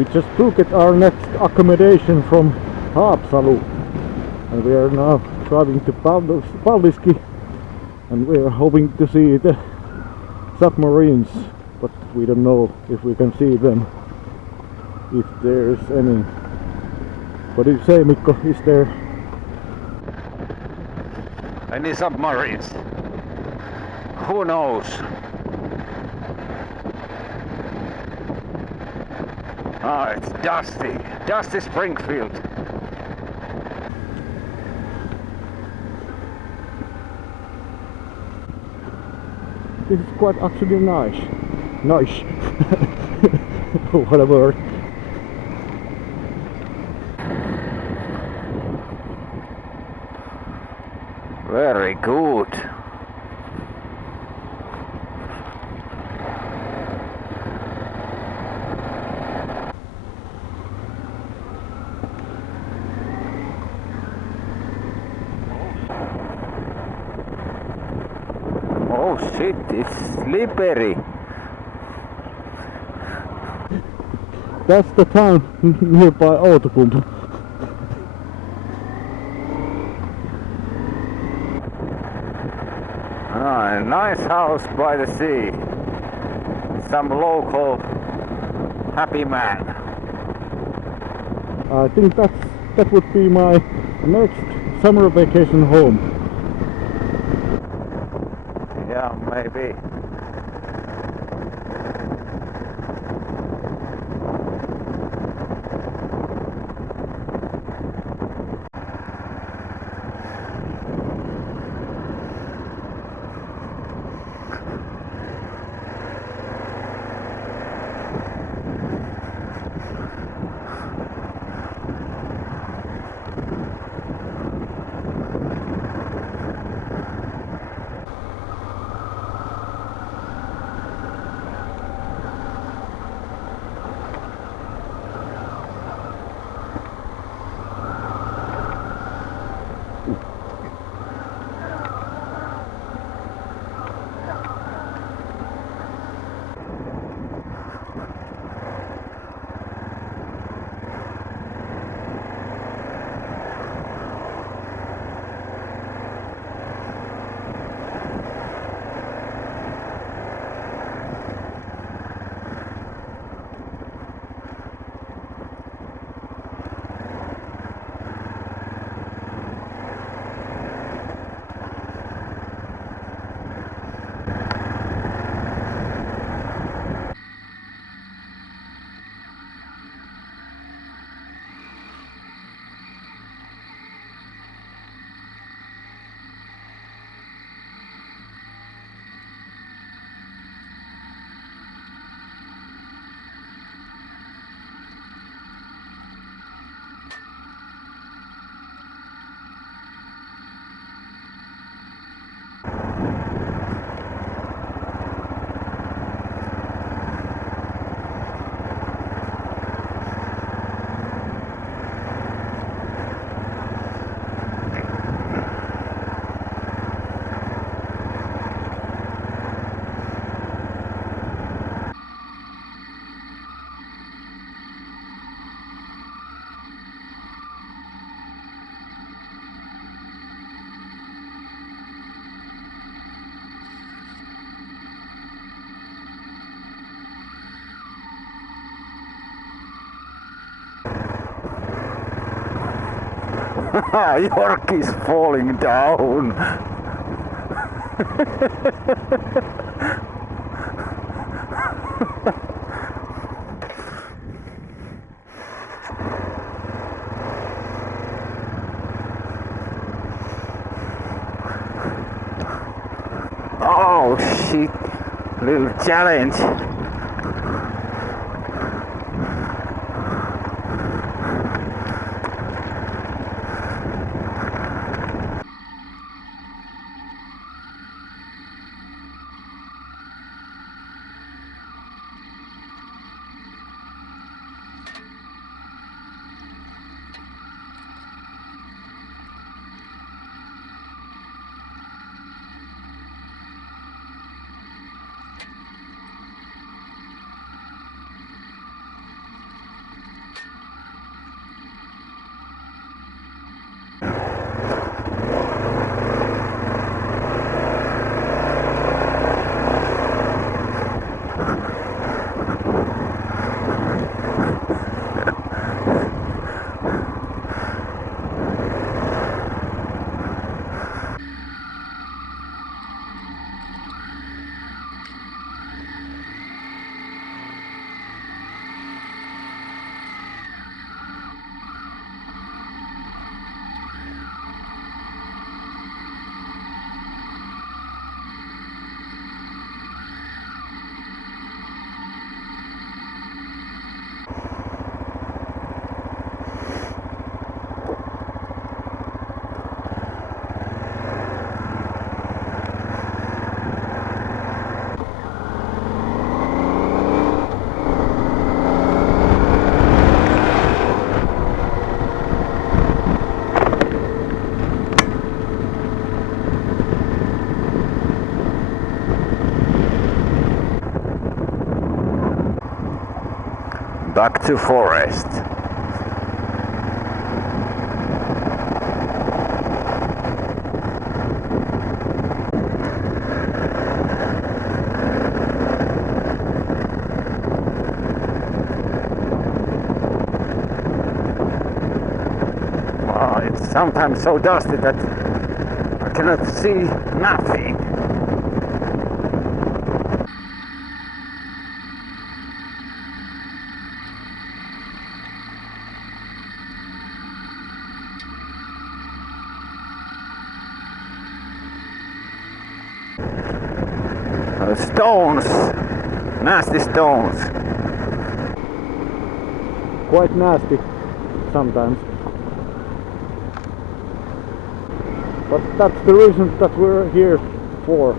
We just booked our next accommodation from Haapsalu, and we are now driving to Paldiski, and we are hoping to see the submarines, but we don't know if we can see them, if there is any. What do you say, Mikko? Is there any submarines? Who knows? Ah, it's dusty Springfield. This is quite actually nice. What a word. Very good. Oh shit, it's slippery. That's the town nearby Outokumpu. Ah, a nice house by the sea. Some local happy man. I think that would be my next summer vacation home. Yeah, maybe. York is falling down. Oh shit, little challenge. back to forest. Wow, it's sometimes so dusty that I cannot see nothing. Stones, nasty stones. Quite nasty sometimes. But that's the reason that we're here for.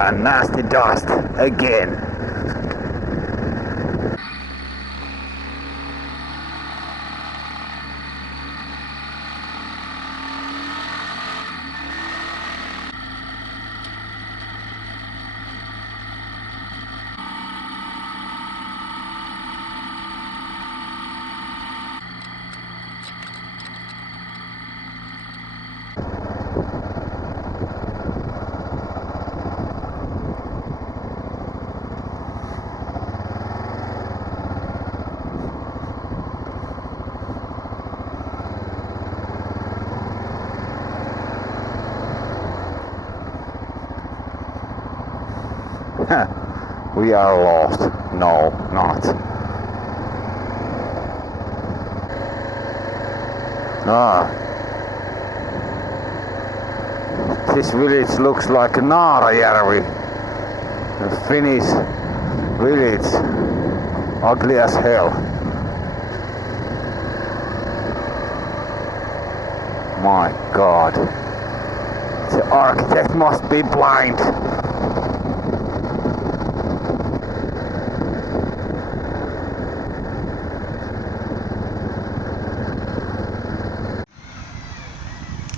And nasty dust again. We are lost. No, not. This village looks like Naarajärvi, a Finnish village, ugly as hell. My God, the architect must be blind.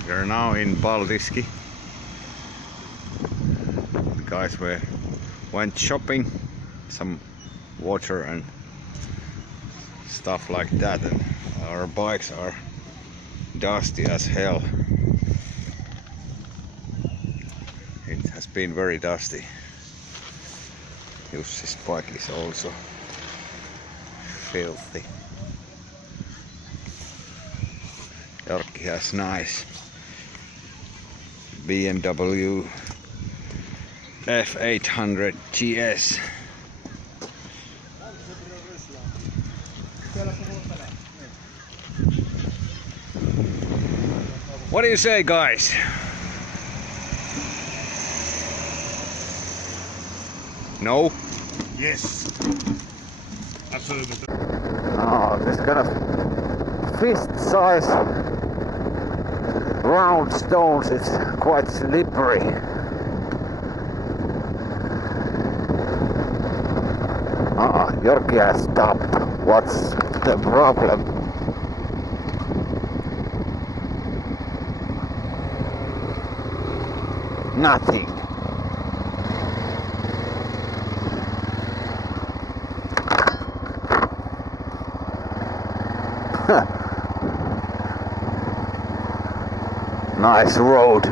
We're now in Paldiski. The guys went shopping, some water and stuff like that, and our bikes are dusty as hell. It has been very dusty. Jussi's bike is also filthy. Jorkki has nice BMW F800 GS. What do you say, guys? No? Yes. Absolutely. Oh, this kind of fist-size round stones, it's quite slippery. Jorkki has stopped. What's the problem? Nothing. Nice road.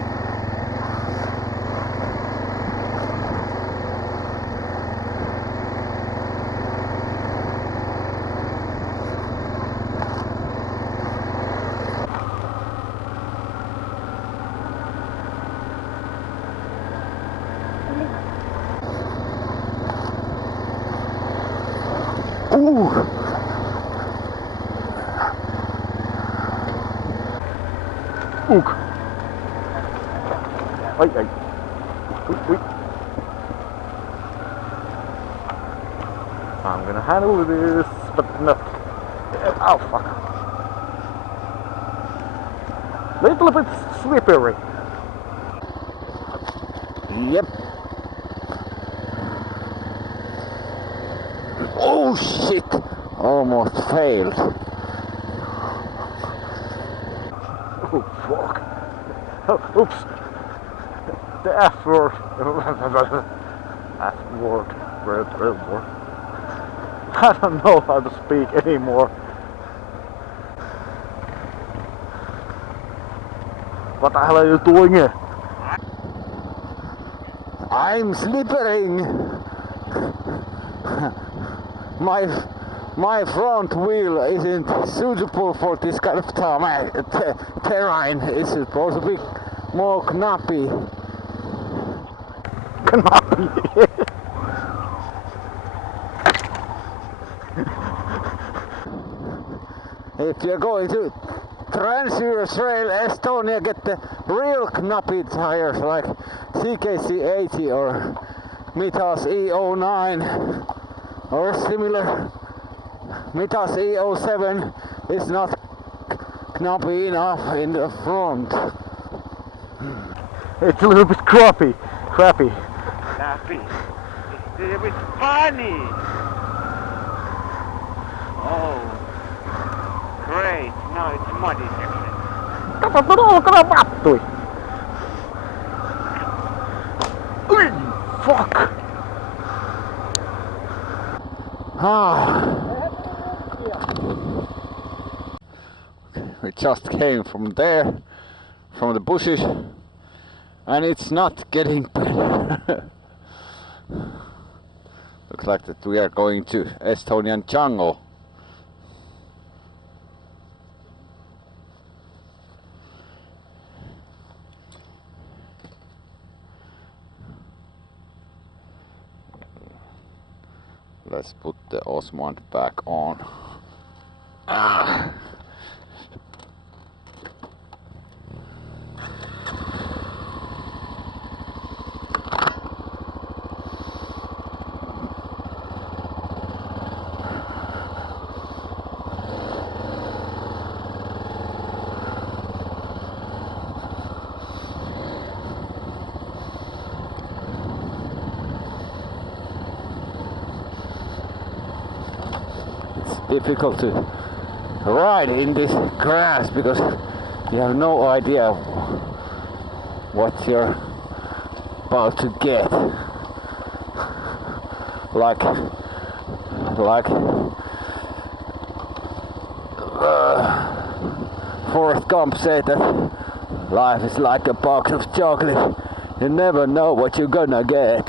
Ooh. Ook. Ai, ai. Ui. I'm gonna handle this, but not. Oh fuck. Little bit slippery. Yep. Oh shit! Almost failed. Oh fuck. Oh, oops. The F word. word. I don't know how to speak anymore. What the hell are you doing here? I'm slippering. My front wheel isn't suitable for this kind of terrain. It's supposed to be more knappy. If you're going to Trans-Europe Trail Estonia, get the real knappy tires like CKC 80 or Mitas E09 or similar. Mitas E07 is not knappy enough in the front. It's a little bit crappy. Happy. It's a little bit funny. Oh, great. Now it's muddy section. Kato, olkana vattui! Ui, fuck! We just came from there, from the bushes, and it's not getting better. Looks like that we are going to Estonian jungle. Let's put the Osmond back on. Difficult to ride in this grass because you have no idea what you're about to get. Like Forrest Gump said that life is like a box of chocolate. You never know what you're gonna get.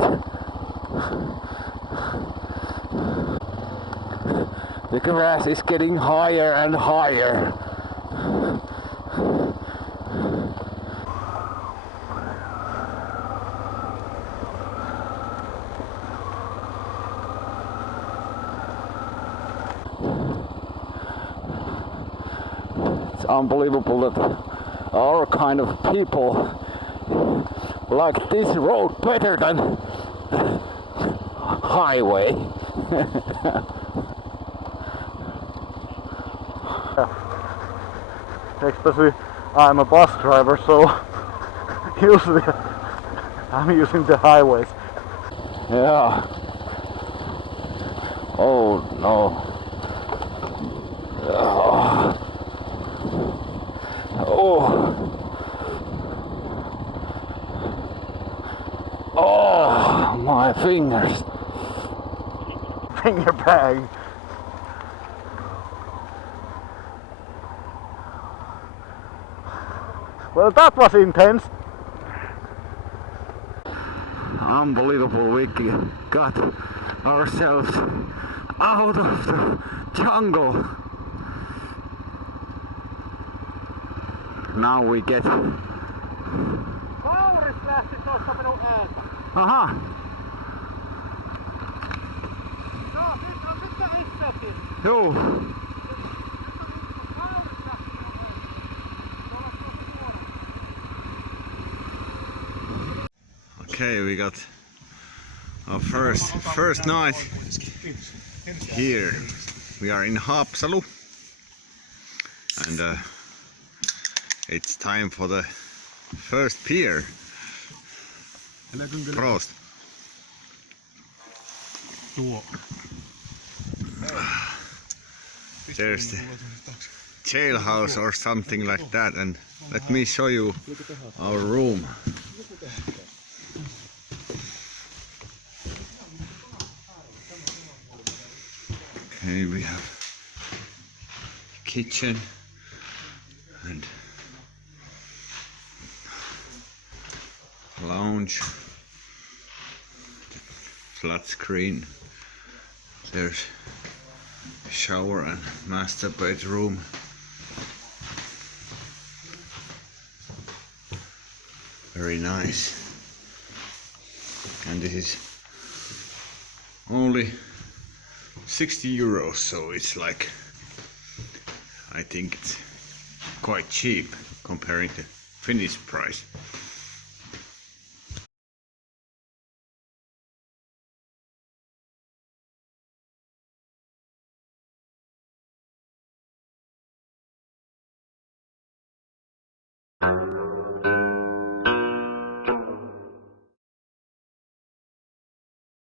The grass is getting higher and higher. It's unbelievable that our kind of people like this road better than highway. Especially I'm a bus driver, so usually I'm using the highways. Yeah. Oh no. Oh, my fingers. Finger bag. Well, that was intense. Unbelievable, we got ourselves out of the jungle. Now we get... Aha! Joo. Okay, we got our first night here. We are in Haapsalu, and it's time for the first pier. Prost. There's the jailhouse or something like that, and let me show you our room. And we have kitchen and lounge, flat screen. There's shower and master bedroom. Very nice. And this is only 60 euros, so it's like, I think it's quite cheap comparing to Finnish price.